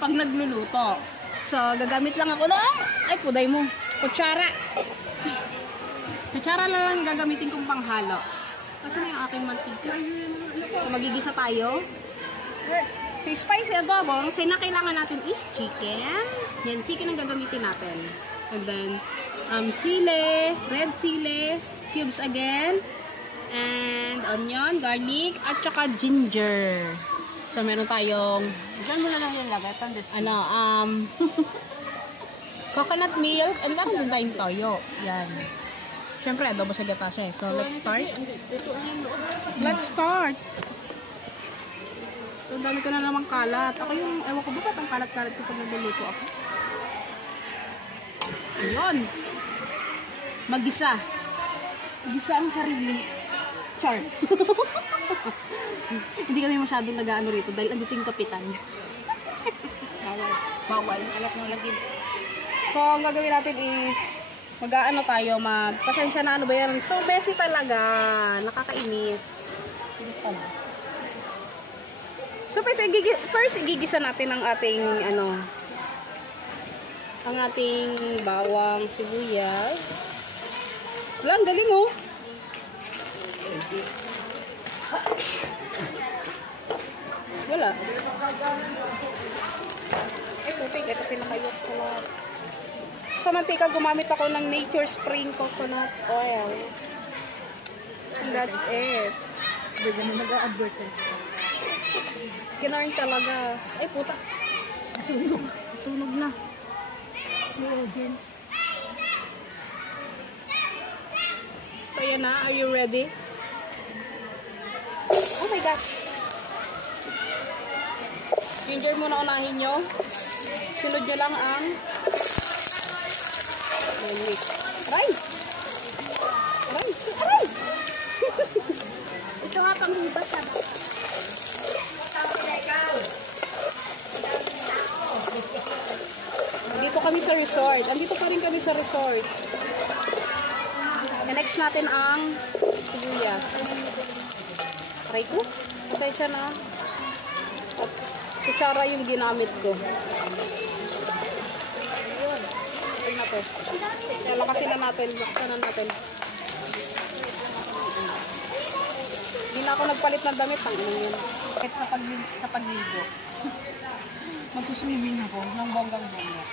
pag nagluluto. So, gagamit lang ako na, ay puday mo, kutsara. Kutsara lang gagamitin kong panghalo. Kasi na yung aking mantika. So, magigisa tayo. So, spicy adobo, kailangan natin is chicken. Yan, chicken ang gagamitin natin. And then, sile, red sile, cubes again. And onion, garlic, at saka ginger. So, meron tayong Diyan mo na lang yung lagay. Coconut milk, and meron din tayong toyo. Yan. Siyempre, adobo sa gata siya eh. So, let's start. Let's start! So, dami ko na naman kalat. Ako yung, ewan ko ba ba't ang kalat-kalat ko pag nagluluto ako? Ayun! Mag-isa. Mag-isa ang sarili. Char! Hindi kami masyadong nag-ano rito dahil andito yung kapitan. Bawal. Alat ng lagin. So, ang gagawin natin is mag-ano tayo, pasensya na ano ba yan. So, messy talaga. Nakakainis. So, first, igigisa natin ang ating, ang ating bawang sibuyas. Wala, ang galing oh. Wala. Putik, ito pinakayok ko lang. Sa mantika, gumamit ako ng Nature Spring Coconut Oil. And that's it. Hindi mo nag-advertise. Kinorin talaga. Ay, puta. Sunog. Tunog na. May audience. So, yan na. Are you ready? Oh my God. Ginger muna unahin nyo. Sunod nyo lang ang garlic. Aray! Aray! Aray! Ito nga pang hibat na. Dito kami sa resort. Andito pa rin kami sa resort. Next natin ang sibuyas. Aray ko. Pasensya na. At kutsara yung ginamit ko. Yun. Ayun na to. Kaya lakasin na natin. Lakasin na natin. Hindi na ako nagpalit ng damit. Tanginan yun. Kahit sa pagligo. Magsuswimming ako ng bonggang-bongga.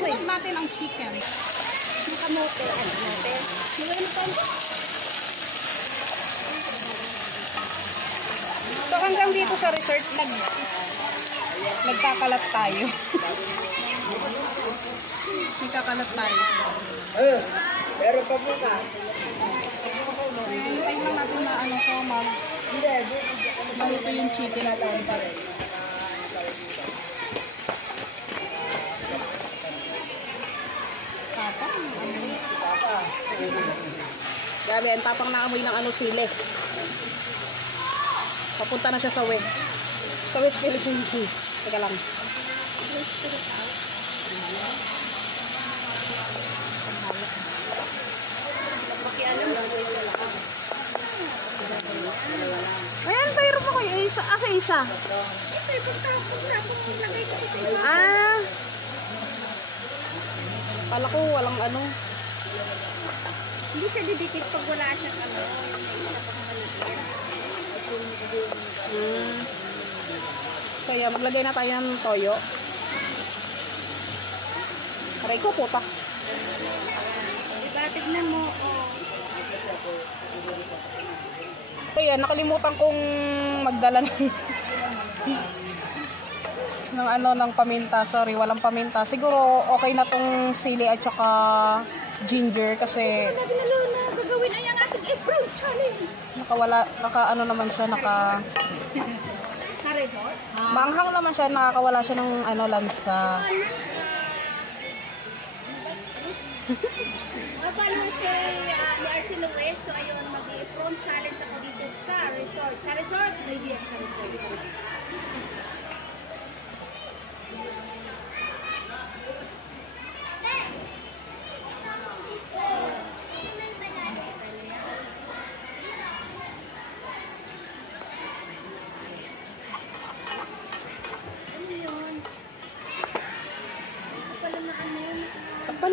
Sunod natin ang chicken. Nakamote. Ano natin? So hanggang dito sa resort, nagkakalat tayo. Nagkakalat tayo. Meron pa po ka. Hintayin lang natin na ano ko, malito yung chicken natin. Tapang, grabe, ang tapang na amoy ng sili. Papunta na siya sa West. Sa West Philippine Sea. Teka lang. Ayan, mayroon pa kayo. Isa. Sa isa. Ah. Pala ko, walang ano. Hindi siya didikit pag wala siyang Kaya maglagay na tayo ng toyo. Aray ko, puta. Diba, tignan mo. Kaya nakalimutan kong magdala ng ng paminta. Sorry, walang paminta. Siguro okay na tong sili at saka ginger kasi Gagawin ay ang ating April challenge. naka-ano naman siya, manghang naman siya, nakakawala siya ng lansa. Paano si Arcelo West? So ayun, mag-i-prom challenge ako dito sa resort. Sa resort? Maybe sa resort.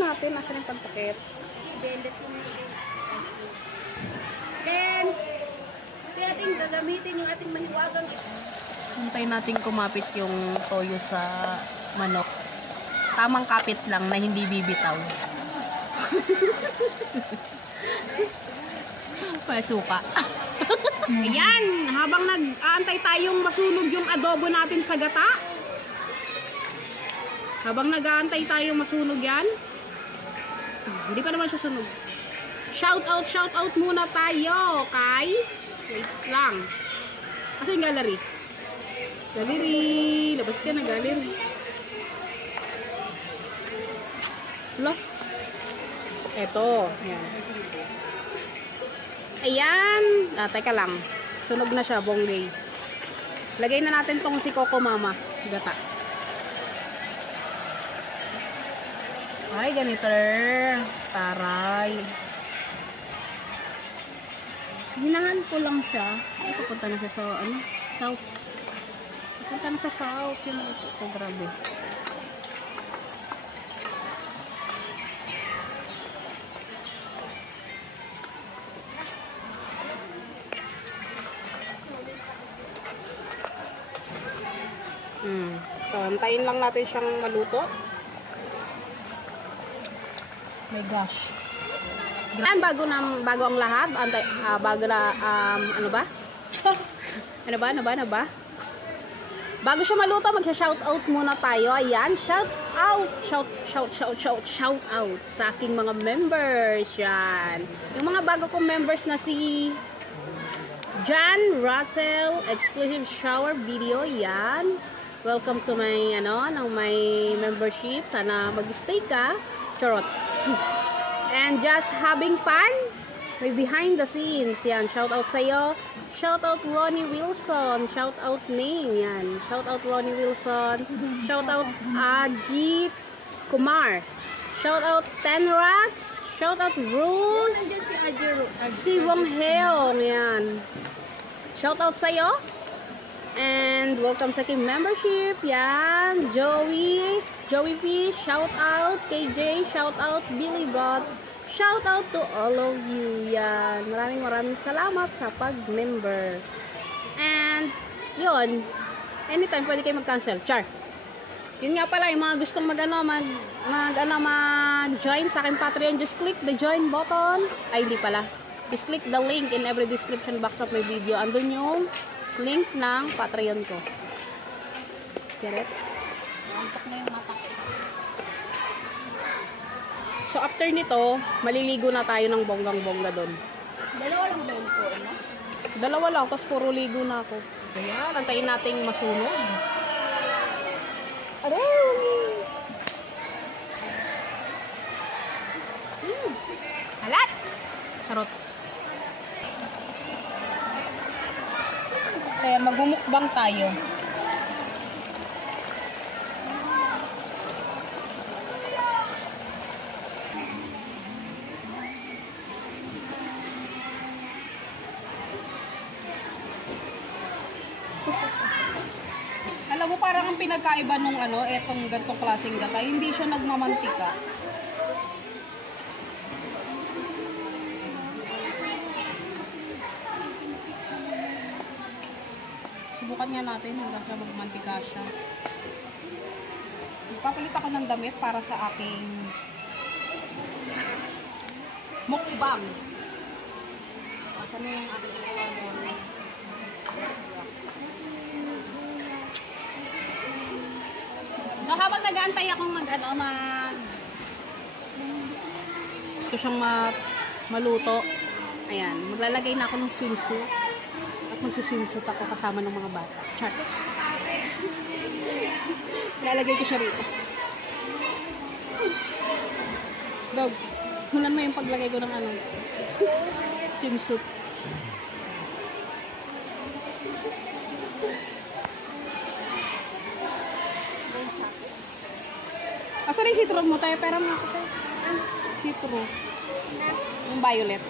natin. Nasaan yung pagtakip? Then, ating gagamitin yung ating mahiwagang Hintayin natin kumapit yung toyo sa manok. Tamang kapit lang na hindi bibitaw. Pasuka. Ayan, habang nag-aantay tayong masunog yung adobo natin sa gata. Habang nag-aantay tayong masunog yan. Hindi pa naman siya sunog. Shout out muna tayo kay... Wait lang. Kasi yung gallery. Gallery. Labas ka na, gallery. Hello? Eto. Ayan. Ayan. Teka lang. Sunog na siya, bonggay. Lagay na natin tong si Coco Mama. Gata. Ay, ganito. Taray. Hinahan ko lang siya. Ay, pupunta na siya sa, south. Pupunta na sa south. Yun, ito, grabe. So, antayin lang natin siyang maluto. My gosh. Ayan, bago ang lahat, bago na, ano ba? ano ba? Bago siya maluto, magsha-shoutout muna tayo. Ayan, shout out sa aking mga members. Yan. Yung mga bago kong members na si Jan Rattel, exclusive shower video. Yan. Welcome to my, my membership. Sana mag-stay ka. Charot. And just having fun, may behind the scenes, yan, shout out sa'yo, shout out Ronnie Wilson, shout out name, yan, shout out Ronnie Wilson, shout out Ajit Kumar, shout out Ten Rats, shout out Bruce, si Wong Heong, yan, shout out sa'yo, and welcome sa aking membership, yan, Joey P, shout out, KJ, shout out, Billy Bots, shout out to all of you, yan. Maraming salamat sa pag-member. And, yun, anytime pwede kayo mag-cancel. Char. Yun nga pala, yung mga gustong mag-join sa aking Patreon, just click the join button. Ay, hindi pala. Just click the link in every description box of my video. Andun yung link ng Patreon ko. Get it? Antok na yung mata. So, after nito, maliligo na tayo ng bonggang-bongga doon. Dalawa lang ba yun po, ano? Dalawa lang, tapos puro ligo na ako. Kaya, antayin nating masunog. Aray! Alat! Charot. So, yan, magmumukbang tayo. Alam mo, parang ang pinagkaiba nung etong gantong klaseng gata, hindi siya nagmamantika. Subukan nga natin hanggang siya magmantika siya. Magpapalit ako ng damit para sa aking mukbang. Saan na yung aking So, habang nag-aantay akong ito siyang maluto. Ayan, maglalagay na ako ng swimsuit. At magsuswimsuit ako kasama ng mga bata. Char. Lalagay ko siya rito. Dog, hunan mo yung paglagay ko ng swimsuit. Sorry, citron mo tayo. Pera mo ako tayo. Citron. Yung violet.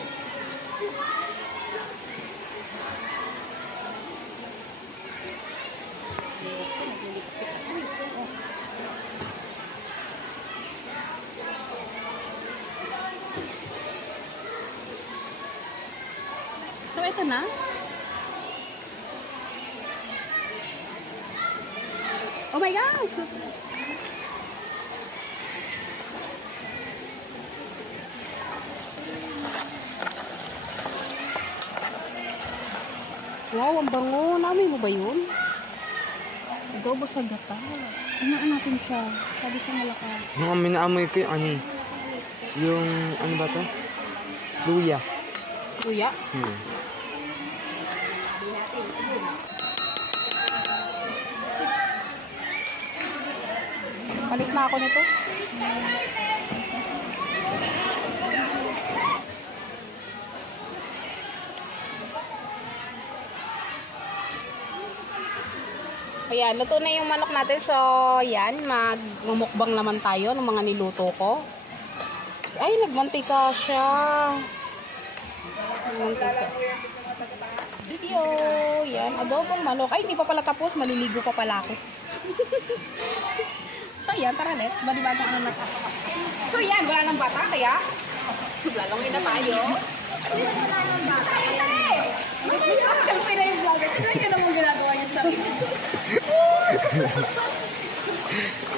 Ito na. Oh my God! Wow, ang bango. Naamoy mo ba yun? Adobo sa gata. Hinaan natin siya. Sabi ko malakas. Naamoy ko yung ano. Yung ano ba to? Luya. Luya? Balik na ako nito. Ayan, luto na yung manok natin. So, yan, magmumukbang naman tayo ng mga niluto ko. Ay, nagmantika siya. Nagmantika. Video. Yan, adobong manok. Ay, hindi pa pala tapos. Maliligo pa pala ako. So, yan, tara let's. Bali-bagong ano na. So, yan, wala nang bata, kaya lalangin na tayo. Wala nang bata. Ay, siyempre na yung vlogger. Sino yun naman ginagawa niya sa sarili?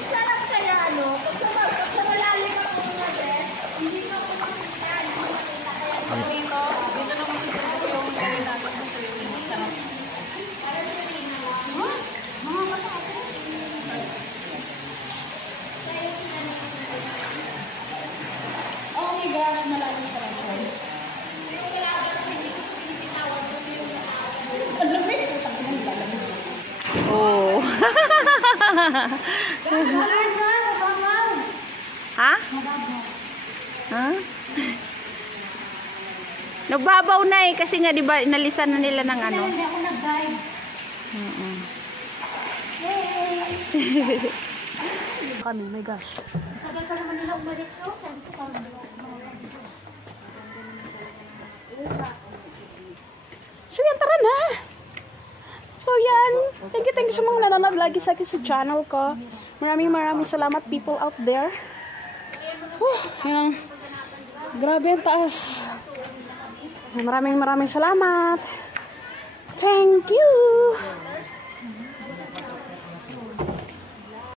Sarap kaya ano, pag sa malalim ako natin, hindi na ako makikita. Dito, dito naman susunod ko yung gawin natin sa sarili. Sarap. Mga bata ako. Oh my gosh, malalim sa restaurant. Oh. Ha? Ha? Nagbabaw na eh kasi nga 'di ba inalisan na nila ng ano. Hindi ako nag-dive. Kami, my gosh. Tagal pa naman nila umalis, no? Sabi ko kami. So yan, tara na. So yan, thank you sa mga nanonood lagi sa akin sa channel ko. Maraming salamat people out there. Yan. Grabe ang taas. Maraming salamat. Thank you.